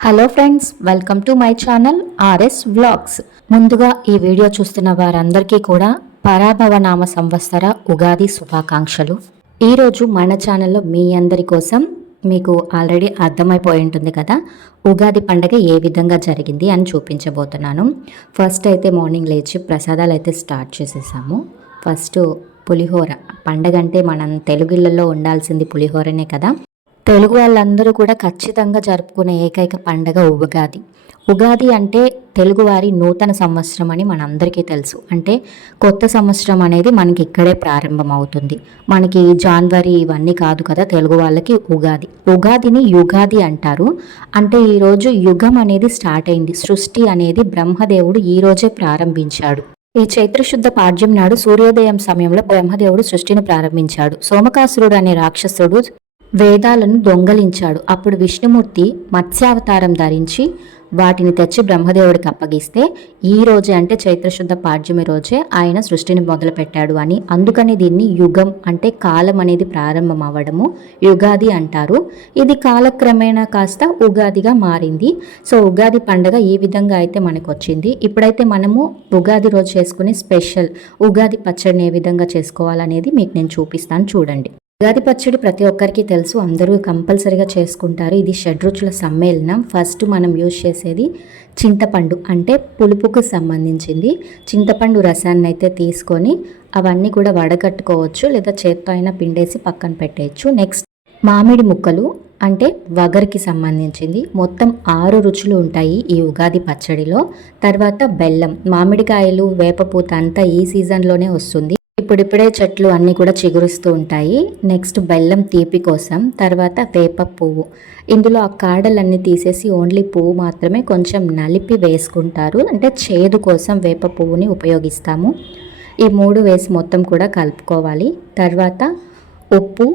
Hello friends, welcome to my channel RS vlogs. ముందుగా ఈ video చూస్తున్న వారందరికీ కూడా పరాభవనామ సంవత్సర ఉగాది శుభాకాంక్షలు. ఈరోజు మన ఛానల్లో మీ అందరి కోసం మీకు ఆల్రెడీ అర్థమైపోయి ఉంటుంది కదా, ఉగాది పండగ ఏ విధంగా జరిగింది అని చూపించబోతున్నాను. ఫస్ట్ అయితే మార్నింగ్ లేచి ప్రసాదాలు అయితే స్టార్ట్ చేసేసాము. ఫస్ట్ పులిహోర. పండగ అంటే మనం తెలుగులలో ఉండాల్సింది పులిహోరనే కదా. తెలుగు వాళ్ళందరూ కూడా ఖచ్చితంగా జరుపుకునే ఏకైక పండగ ఉగాది. ఉగాది అంటే తెలుగువారి నూతన సంవత్సరం అని మనందరికీ తెలుసు. అంటే కొత్త సంవత్సరం అనేది మనకి ఇక్కడే ప్రారంభం అవుతుంది. మనకి జనవరి ఇవన్నీ కాదు కదా తెలుగు వాళ్ళకి ఉగాది. ఉగాదిని యుగాది అంటారు. అంటే ఈరోజు యుగం అనేది స్టార్ట్ అయింది. సృష్టి అనేది బ్రహ్మదేవుడు ఈరోజే ప్రారంభించాడు. ఈ చైత్రశుద్ధ పాడ్యం నాడు సూర్యోదయం సమయంలో బ్రహ్మదేవుడు సృష్టిని ప్రారంభించాడు. సోమకాసురుడు అనే రాక్షసుడు వేదాలను దొంగలించాడు. అప్పుడు విష్ణుమూర్తి మత్స్యావతారం ధరించి వాటిని తెచ్చి బ్రహ్మదేవుడికి అప్పగిస్తే ఈ రోజే అంటే చైత్రశుద్ధ పాడ్యమి రోజే ఆయన సృష్టిని మొదలుపెట్టాడు అని, అందుకని దీన్ని యుగం అంటే కాలం అనేది ప్రారంభం అవ్వడము యుగాది అంటారు. ఇది కాలక్రమేణా కాస్త ఉగాదిగా మారింది. సో ఉగాది పండుగ ఈ విధంగా అయితే మనకు వచ్చింది. ఇప్పుడైతే మనము ఉగాది రోజు చేసుకునే స్పెషల్ ఉగాది పచ్చడిని ఏ విధంగా చేసుకోవాలనేది మీకు నేను చూపిస్తాను, చూడండి. ఉగాది పచ్చడి ప్రతి ఒక్కరికి తెలుసు, అందరూ కంపల్సరీగా చేసుకుంటారు. ఇది షడ్రుచుల సమ్మేళనం. ఫస్ట్ మనం యూజ్ చేసేది చింతపండు, అంటే పులుపుకు సంబంధించింది. చింతపండు రసాన్ని అయితే తీసుకొని అవన్నీ కూడా వడగట్టుకోవచ్చు, లేదా చేత్తో అయినా పిండేసి పక్కన పెట్టేయచ్చు. నెక్స్ట్ మామిడి ముక్కలు, అంటే వగరికి సంబంధించింది. మొత్తం 6 రుచులు ఉంటాయి ఈ ఉగాది పచ్చడిలో. తర్వాత బెల్లం, మామిడికాయలు, వేపపూత అంతా ఈ సీజన్లోనే వస్తుంది. ఇప్పుడిప్పుడే చెట్లు అన్నీ కూడా చిగురుస్తూ ఉంటాయి. నెక్స్ట్ బెల్లం తీపి కోసం. తర్వాత వేప పువ్వు. ఇందులో ఆ కాడలన్నీ తీసేసి ఓన్లీ పువ్వు మాత్రమే కొంచెం నలిపి వేసుకుంటారు, అంటే చేదు కోసం వేప పువ్వుని ఉపయోగిస్తాము. ఈ 3 వేసి మొత్తం కూడా కలుపుకోవాలి. తర్వాత ఉప్పు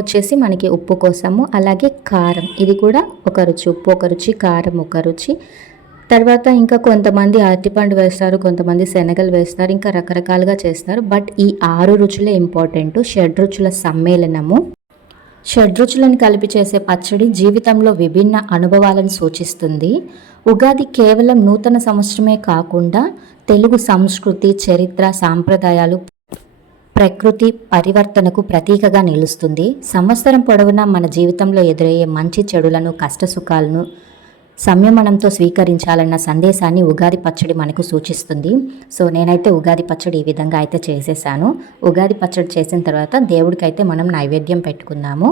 వచ్చేసి మనకి ఉప్పు కోసము. అలాగే కారం, ఇది కూడా ఒక రుచి. ఉప్పు ఒక రుచి, కారం ఒక రుచి. తర్వాత ఇంకా కొంతమంది అరటిపండు వేస్తారు, కొంతమంది శనగలు వేస్తారు, ఇంకా రకరకాలుగా చేస్తారు. బట్ ఈ 6 రుచులే ఇంపార్టెంట్. షడ్రుచుల సమ్మేళనము. షడ్రుచులను కలిపి చేసే పచ్చడి జీవితంలో విభిన్న అనుభవాలను సూచిస్తుంది. ఉగాది కేవలం నూతన సంవత్సరమే కాకుండా తెలుగు సంస్కృతి, చరిత్ర, సాంప్రదాయాలు, ప్రకృతి పరివర్తనకు ప్రతీకగా నిలుస్తుంది. సంవత్సరం పొడవునా మన జీవితంలో ఎదురయ్యే మంచి చెడులను, కష్టసుఖాలను సంయమనంతో స్వీకరించాలన్న సందేశాన్ని ఉగాది పచ్చడి మనకు సూచిస్తుంది. సో నేనైతే ఉగాది పచ్చడి ఈ విధంగా అయితే చేసేసాను. ఉగాది పచ్చడి చేసిన తర్వాత దేవుడికి అయితే మనం నైవేద్యం పెట్టుకుందాము.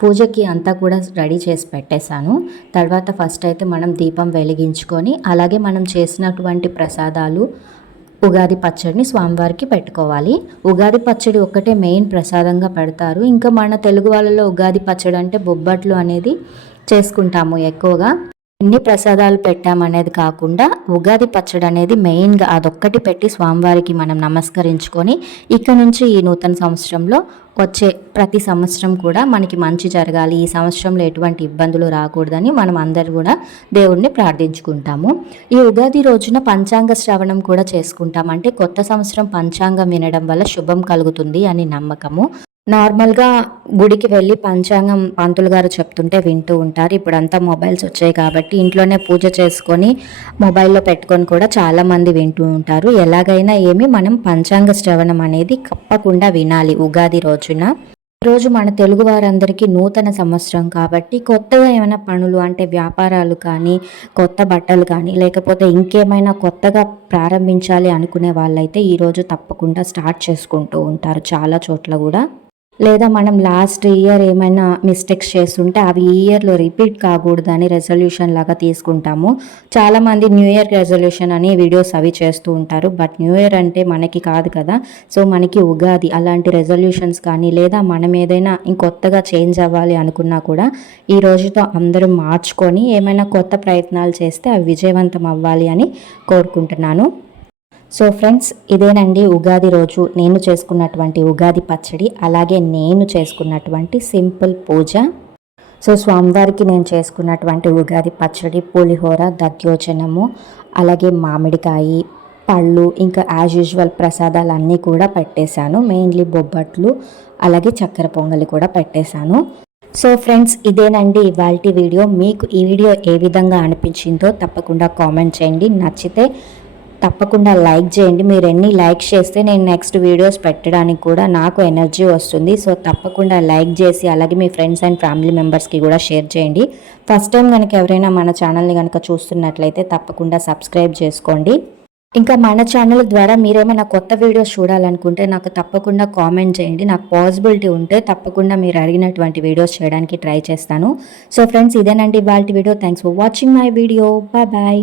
పూజకి అంతా కూడా రెడీ చేసి పెట్టేశాను. తర్వాత ఫస్ట్ అయితే మనం దీపం వెలిగించుకొని, అలాగే మనం చేసినటువంటి ప్రసాదాలు ఉగాది పచ్చడిని స్వామివారికి పెట్టుకోవాలి. ఉగాది పచ్చడి ఒక్కటే మెయిన్ ప్రసాదంగా పెడతారు. ఇంకా మన తెలుగు వాళ్ళలో ఉగాది పచ్చడి అంటే బొబ్బట్లు అనేది చేసుకుంటాము ఎక్కువగా. ఎన్ని ప్రసాదాలు పెట్టామనేది కాకుండా ఉగాది పచ్చడి అనేది మెయిన్గా అదొక్కటి పెట్టి స్వామివారికి మనం నమస్కరించుకొని, ఇక నుంచి ఈ నూతన సంవత్సరంలో వచ్చే ప్రతి సంవత్సరం కూడా మనకి మంచి జరగాలి, ఈ సంవత్సరంలో ఎటువంటి ఇబ్బందులు రాకూడదని మనం అందరూ కూడా దేవుణ్ణి ప్రార్థించుకుంటాము. ఈ ఉగాది రోజున పంచాంగ శ్రవణం కూడా చేసుకుంటాం. అంటే కొత్త సంవత్సరం పంచాంగం వినడం వల్ల శుభం కలుగుతుంది అని నమ్మకము. నార్మల్గా గుడికి వెళ్ళి పంచాంగం పంతులు గారు చెప్తుంటే వింటూ ఉంటారు. ఇప్పుడంతా మొబైల్స్ వచ్చాయి కాబట్టి ఇంట్లోనే పూజ చేసుకొని మొబైల్లో పెట్టుకొని కూడా చాలామంది వింటూ ఉంటారు. ఎలాగైనా మనం పంచాంగ శ్రవణం అనేది తప్పకుండా వినాలి ఉగాది రోజున. ఈరోజు మన తెలుగు వారందరికీ నూతన సంవత్సరం కాబట్టి కొత్తగా ఏమైనా పనులు, అంటే వ్యాపారాలు కానీ, కొత్త బట్టలు కానీ, లేకపోతే ఇంకేమైనా కొత్తగా ప్రారంభించాలి అనుకునే వాళ్ళైతే ఈరోజు తప్పకుండా స్టార్ట్ చేసుకుంటూ ఉంటారు చాలా చోట్ల కూడా. లేదా మనం లాస్ట్ ఇయర్ ఏమైనా మిస్టేక్స్ చేస్తుంటే అవి ఈ ఇయర్లో రిపీట్ కాకూడదని రెజల్యూషన్ లాగా తీసుకుంటాము. చాలామంది న్యూ ఇయర్ రెజల్యూషన్ అని వీడియోస్ అవి చేస్తూ ఉంటారు. బట్ న్యూ ఇయర్ అంటే మనకి కాదు కదా. సో మనకి ఉగాది. అలాంటి రెజల్యూషన్స్ కానీ, లేదా మనం ఏదైనా ఇంకొత్తగా చేంజ్ అవ్వాలి అనుకున్నా కూడా ఈ రోజుతో అందరూ మార్చుకొని ఏమైనా కొత్త ప్రయత్నాలు చేస్తే అవి విజయవంతం అవ్వాలి అని కోరుకుంటున్నాను. సో ఫ్రెండ్స్, ఇదేనండి ఉగాది రోజు నేను చేసుకున్నటువంటి ఉగాది పచ్చడి, అలాగే నేను చేసుకున్నటువంటి సింపుల్ పూజ. సో స్వామివారికి నేను చేసుకున్నటువంటి ఉగాది పచ్చడి, పులిహోర, దధ్యోజనము, అలాగే మామిడికాయ, పళ్ళు, ఇంకా యాజ్ యూజువల్ ప్రసాదాలు అన్నీ కూడా పెట్టేశాను. మెయిన్లీ బొబ్బట్లు, అలాగే చక్కెర పొంగలి కూడా పెట్టేశాను. సో ఫ్రెండ్స్, ఇదేనండి ఇవాల్టి వీడియో. మీకు ఈ వీడియో ఏ విధంగా అనిపించిందో తప్పకుండా కామెంట్ చేయండి. నచ్చితే తప్పకుండా లైక్ చేయండి. మీరు ఎన్ని లైక్స్ చేస్తే నేను నెక్స్ట్ వీడియోస్ పెట్టడానికి కూడా నాకు ఎనర్జీ వస్తుంది. సో తప్పకుండా లైక్ చేసి అలాగే మీ ఫ్రెండ్స్ అండ్ ఫ్యామిలీ మెంబర్స్కి కూడా షేర్ చేయండి. ఫస్ట్ టైం కనుక ఎవరైనా మన ఛానల్ని కనుక చూస్తున్నట్లయితే తప్పకుండా సబ్స్క్రైబ్ చేసుకోండి. ఇంకా మన ఛానల్ ద్వారా మీరేమైనా కొత్త వీడియోస్ చూడాలనుకుంటే నాకు తప్పకుండా కామెంట్ చేయండి. నాకు పాసిబిలిటీ ఉంటే తప్పకుండా మీరు అడిగినటువంటి వీడియోస్ చేయడానికి ట్రై చేస్తాను. సో ఫ్రెండ్స్, ఇదేనండి ఇవాల్టి వీడియో. Thanks for watching my video. Bye bye.